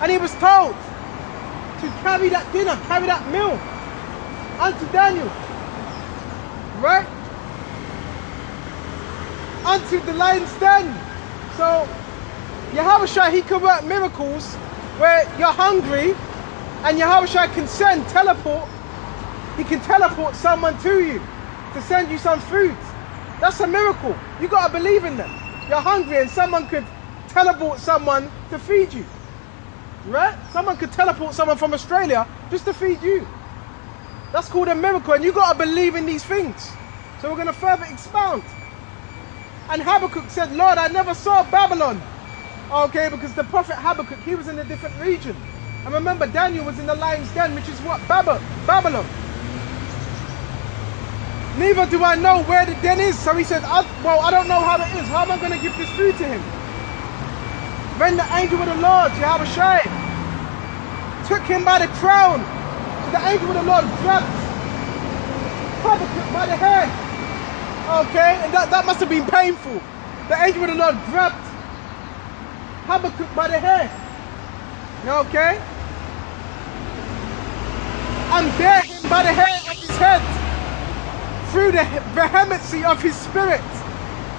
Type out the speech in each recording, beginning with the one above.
And he was told to carry that dinner, carry that meal unto Daniel, right? Unto the lion's den. So Yahushua, he can work miracles where you're hungry and Yahushua can teleport. He can teleport someone to you to send you some food. That's a miracle. You got to believe in them. You're hungry and someone could teleport someone to feed you. Right? Someone could teleport someone from Australia just to feed you. That's called a miracle, and you got to believe in these things. So we're going to further expound. And Habbakuk said, Lord, I never saw Babylon. Okay, because the prophet Habbakuk, he was in a different region. And remember, Daniel was in the lion's den, which is what? Babylon. Neither do I know where the den is. So he said, well, I don't know how it is. How am I going to give this food to him? When the angel of the Lord, Yahushua, took him by the crown, so the angel of the Lord grabbed Habbakuk by the hair. Okay, and that must have been painful. The angel of the Lord grabbed Habbakuk by the hair. Okay? And bare him by the hair of his head, through the vehemency of his spirit,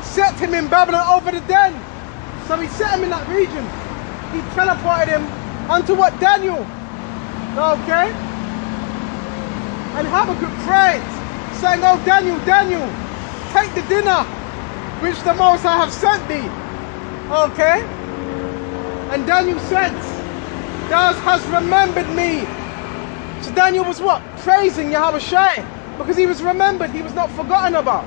set him in Babylon over the den. So he set him in that region. He teleported him unto what? Daniel. Okay? And Habbakuk prayed, saying, oh Daniel, Daniel, take the dinner which the Most High have sent thee. Okay? And Daniel said, thou hast remembered me. So Daniel was what? Praising Yahushua, because he was remembered, he was not forgotten about.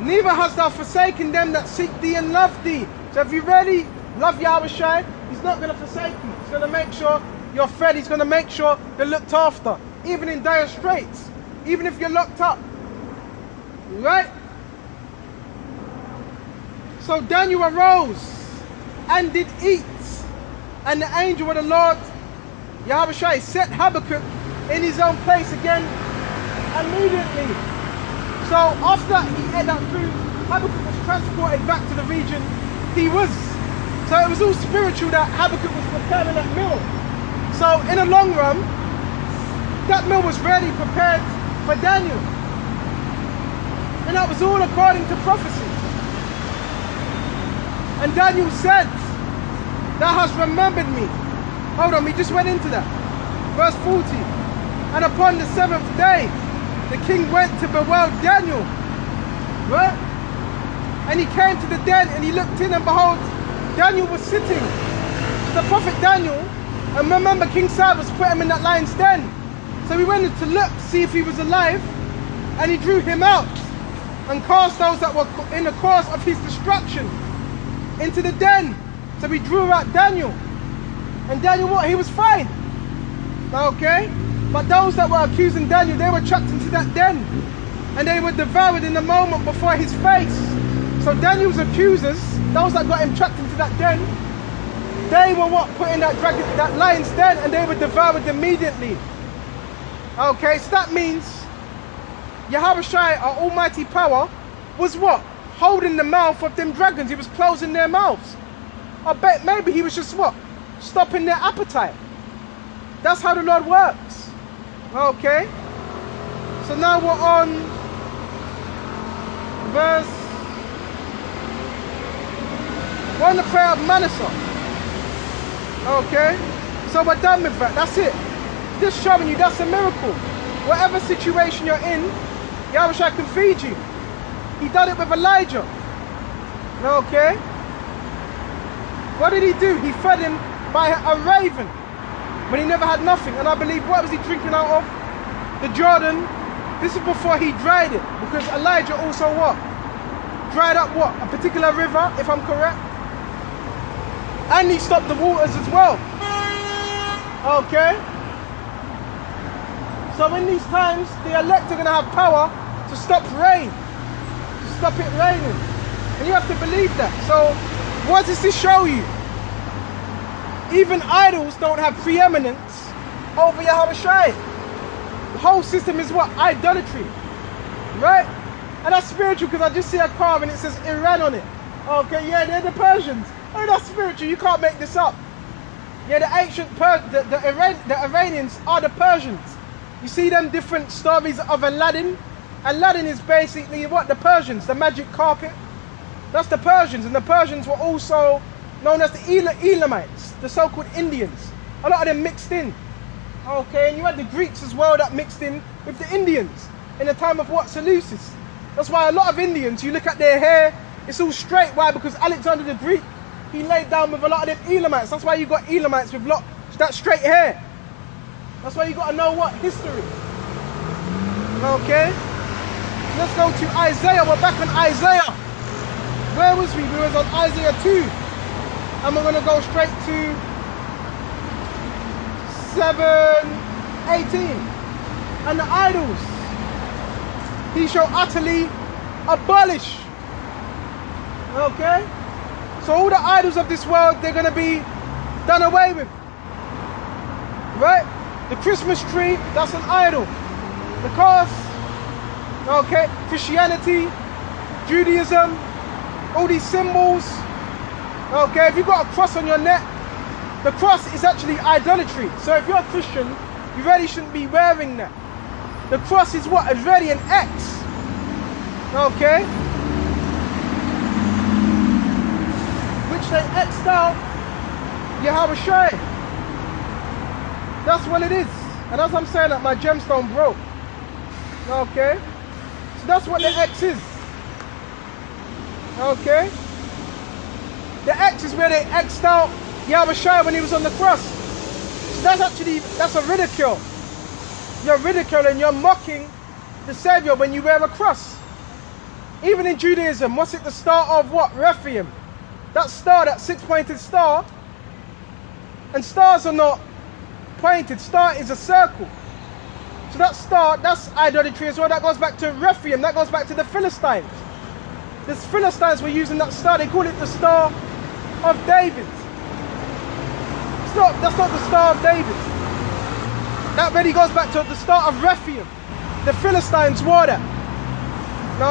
Neither hast thou forsaken them that seek thee and love thee. So if you really love Yahushua, he's not going to forsake you. He's going to make sure you're fed. He's going to make sure you're looked after. Even in dire straits. Even if you're locked up. Right? So Daniel arose and did eat. And the angel of the Lord, Yahushua, set Habbakuk in his own place again immediately. So after he ate that food, Habbakuk was transported back to the region he was. So it was all spiritual that Habbakuk was preparing that meal. So in the long run, that meal was ready, prepared for Daniel. And that was all according to prophecy. And Daniel said, thou hast remembered me. Hold on, we just went into that. Verse 40. And upon the 7th day, the king went to bewail Daniel. Right? And he came to the den and he looked in, and behold, Daniel was sitting. The prophet Daniel, and remember King Cyrus put him in that lion's den. So he went in to look, see if he was alive, and he drew him out and cast those that were in the course of his destruction into the den. So he drew out Daniel. And Daniel, what? He was fine. Okay? But those that were accusing Daniel, they were chucked into that den. And they were devoured in the moment before his face. So Daniel's accusers, those that got him chucked into that den, they were what? Put in that lion's den, and they were devoured immediately. Okay, so that means Yahushua, our almighty power, was what? Holding the mouth of them dragons. He was closing their mouths. I bet maybe he was just what? Stopping their appetite. That's how the Lord works. Okay. So now we're on we're on the prayer of Manasseh. Okay. So we're done with that. That's it. Just showing you that's a miracle. Whatever situation you're in, Yahushua can feed you. He done it with Elijah. Okay. What did he do? He fed him by a raven when he never had nothing. And I believe, what was he drinking out of? The Jordan. This is before he dried it, because Elijah also what? Dried up what? A particular river, if I'm correct. And he stopped the waters as well. Okay. So in these times, the elect are going to have power to stop rain, to stop it raining. And you have to believe that. So what does this show you? Even idols don't have preeminence over Yahushua. The whole system is what? Idolatry. Right? And that's spiritual, because I just see a car and it says Iran on it. Okay, yeah, they're the Persians. Oh, that's spiritual. You can't make this up. Yeah, the ancient the Iranians are the Persians. You see them different stories of Aladdin. Aladdin is basically what? The Persians, the magic carpet. That's the Persians, and the Persians were also known as the Elamites, the so-called Indians. A lot of them mixed in. Okay, and you had the Greeks as well that mixed in with the Indians in the time of what? Seleucus. That's why a lot of Indians, you look at their hair, it's all straight. Why? Because Alexander the Greek, he laid down with a lot of them Elamites. That's why you got Elamites with that straight hair. That's why you got to know what? History. Okay? Let's go to Isaiah. We're back on Isaiah. Where was we? We was on Isaiah 2. And we're going to go straight to 7:18. And the idols he shall utterly abolish. Okay? So all the idols of this world, they're going to be done away with. Right? The Christmas tree, that's an idol. The cross, okay, Christianity, Judaism, all these symbols. Okay, if you've got a cross on your neck, the cross is actually idolatry. So if you're a Christian, you really shouldn't be wearing that. The cross is what? It's really an X. Okay? Which they X'd out Yahweh. That's what it is. And as I'm saying that, my gemstone broke. Okay? So that's what the X is. Okay? The X is where they X'd out Yahweh when he was on the cross. So that's a ridicule. You're ridiculing, you're mocking the Savior when you wear a cross. Even in Judaism, what's it the star of what? Rephaim. That star, that six-pointed star. And stars are not pointed. Star is a circle. So that star, that's idolatry as well. That goes back to Rephaim. That goes back to the Philistines. The Philistines were using that star. They call it the Star of David. That's not the Star of David. That really goes back to the Star of Rephaim. The Philistines wore that.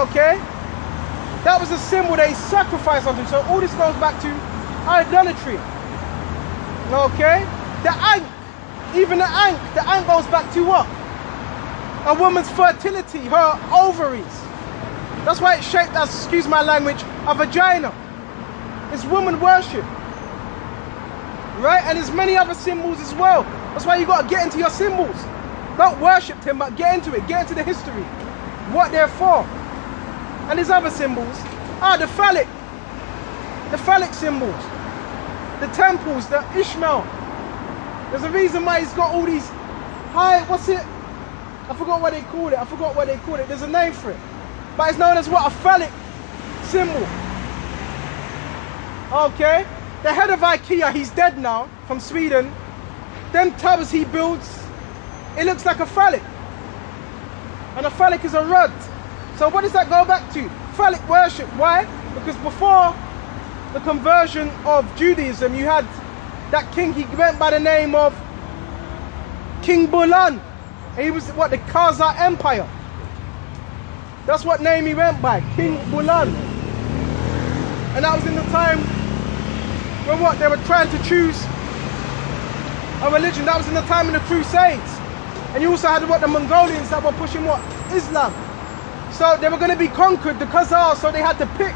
Okay? That was a symbol they sacrificed something. So all this goes back to idolatry. Okay? The Ankh. Even the Ankh goes back to what? A woman's fertility, her ovaries. That's why it's shaped as, excuse my language, a vagina. It's woman worship. Right? And there's many other symbols as well. That's why you got to get into your symbols. Don't worship them, but get into it. Get into the history. What they're for. And these other symbols are the phallic symbols. The temples, the Ishmael. There's a reason why he's got all these high, what's it? I forgot what they call it. There's a name for it. But it's known as what? A phallic symbol. Okay? The head of IKEA, he's dead now, from Sweden. Them tubs he builds, it looks like a phallic. And a phallic is a rod. So what does that go back to? Phallic worship. Why? Because before the conversion of Judaism, you had that king, he went by the name of King Bulan. And he was what? The Khazar Empire. That's what name he went by, King Bulan. And that was in the time when what? They were trying to choose a religion. That was in the time of the Crusades. And you also had what? The Mongolians that were pushing what? Islam. So they were going to be conquered, the Khazars, so they had to pick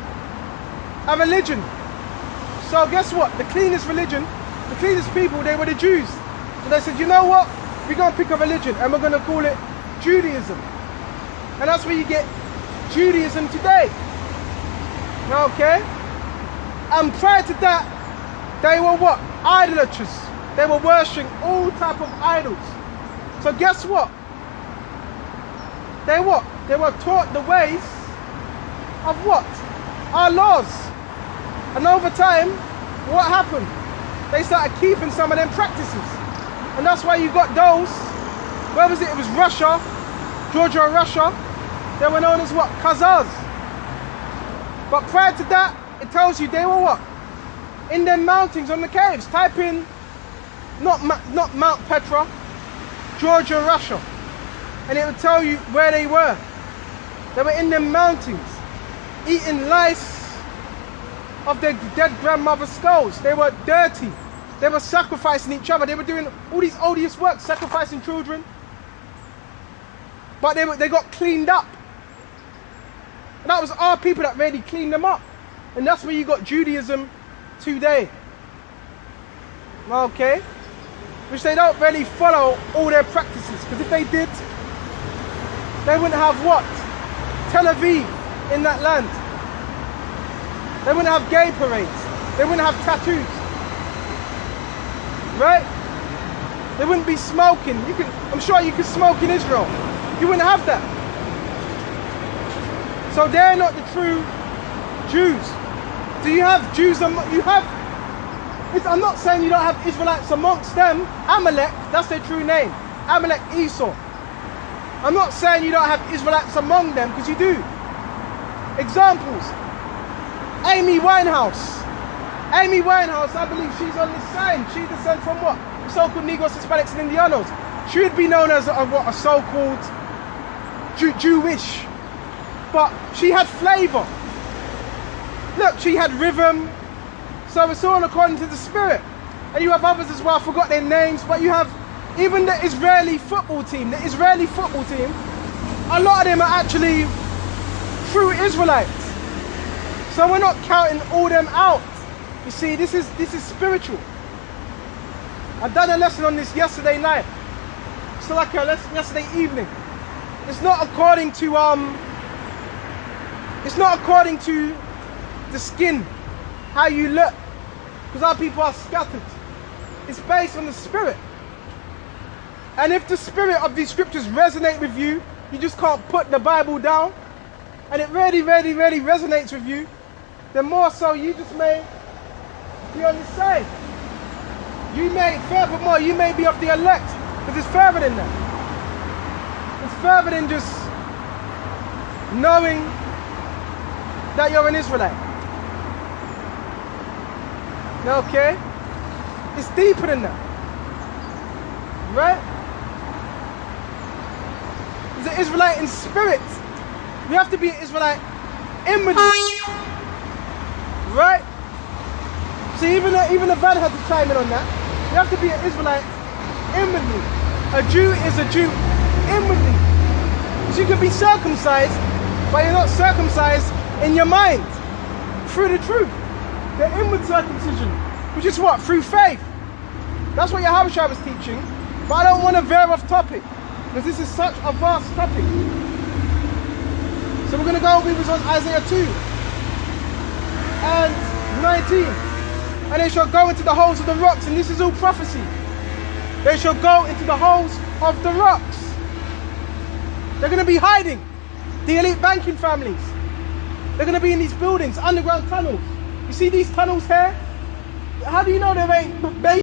a religion. So guess what? The cleanest religion, the cleanest people, they were the Jews. So they said, you know what? We're going to pick a religion and we're going to call it Judaism. And that's where you get Judaism today. Okay? And prior to that, they were what? Idolaters. They were worshipping all type of idols. So guess what? They what? They were taught the ways of what? Our laws. And over time, what happened? They started keeping some of them practices. And that's why you got those, where was it? It was Russia, Georgia or Russia. They were known as what? Khazars. But prior to that, it tells you they were what? In them mountains, on the caves. Type in, not Mount Petra, Georgia, Russia. And it would tell you where they were. They were in them mountains, eating lice, of their dead grandmother's skulls. They were dirty. They were sacrificing each other. They were doing all these odious works, sacrificing children. But they got cleaned up. And that was our people that really cleaned them up. And that's where you got Judaism today. Okay? Which they don't really follow all their practices. Because if they did, they wouldn't have what? Tel Aviv in that land. They wouldn't have gay parades. They wouldn't have tattoos. Right? They wouldn't be smoking. I'm sure you could smoke in Israel. You wouldn't have that. So they're not the true Jews. Do you have Jews? I'm not saying you don't have Israelites amongst them. Amalek, that's their true name. Amalek, Esau. I'm not saying you don't have Israelites among them, because you do. Examples. Amy Winehouse. Amy Winehouse, I believe she's on this sign. She descends from what? The so-called Negroes, Hispanics, and Indianos. She would be known as a so-called Jewish. But she had flavor. Look, she had rhythm. So it's all according to the spirit. And you have others as well, I forgot their names, but you have even the Israeli football team. The Israeli football team, a lot of them are actually true Israelites. So we're not counting all them out. You see, this is spiritual. I've done a lesson on this yesterday night. So like a lesson yesterday evening. It's not according to the skin, how you look, because our people are scattered. It's based on the spirit. And if the spirit of these scriptures resonate with you, you just can't put the Bible down, and it really, really, really resonates with you, then more so you just may be on the side. Furthermore, you may be of the elect, because it's further than that. It's further than just knowing that you're an Israelite. Okay? It's deeper than that. Right? It's an Israelite in spirit. You have to be an Israelite inwardly. Right? So even the van had to chime in on that. You have to be an Israelite inwardly. A Jew is a Jew inwardly. Because you can be circumcised, but you're not circumcised in your mind. Through the truth. The inward circumcision. Which is what? Through faith. That's what Yahushua was teaching. But I don't want to veer off topic. Because this is such a vast topic. So we're going to go with Isaiah 2 and 19. And they shall go into the holes of the rocks. And this is all prophecy. They shall go into the holes of the rocks. They're going to be hiding. The elite banking families. They're going to be in these buildings, underground tunnels. You see these tunnels here? How do you know there ain't babies?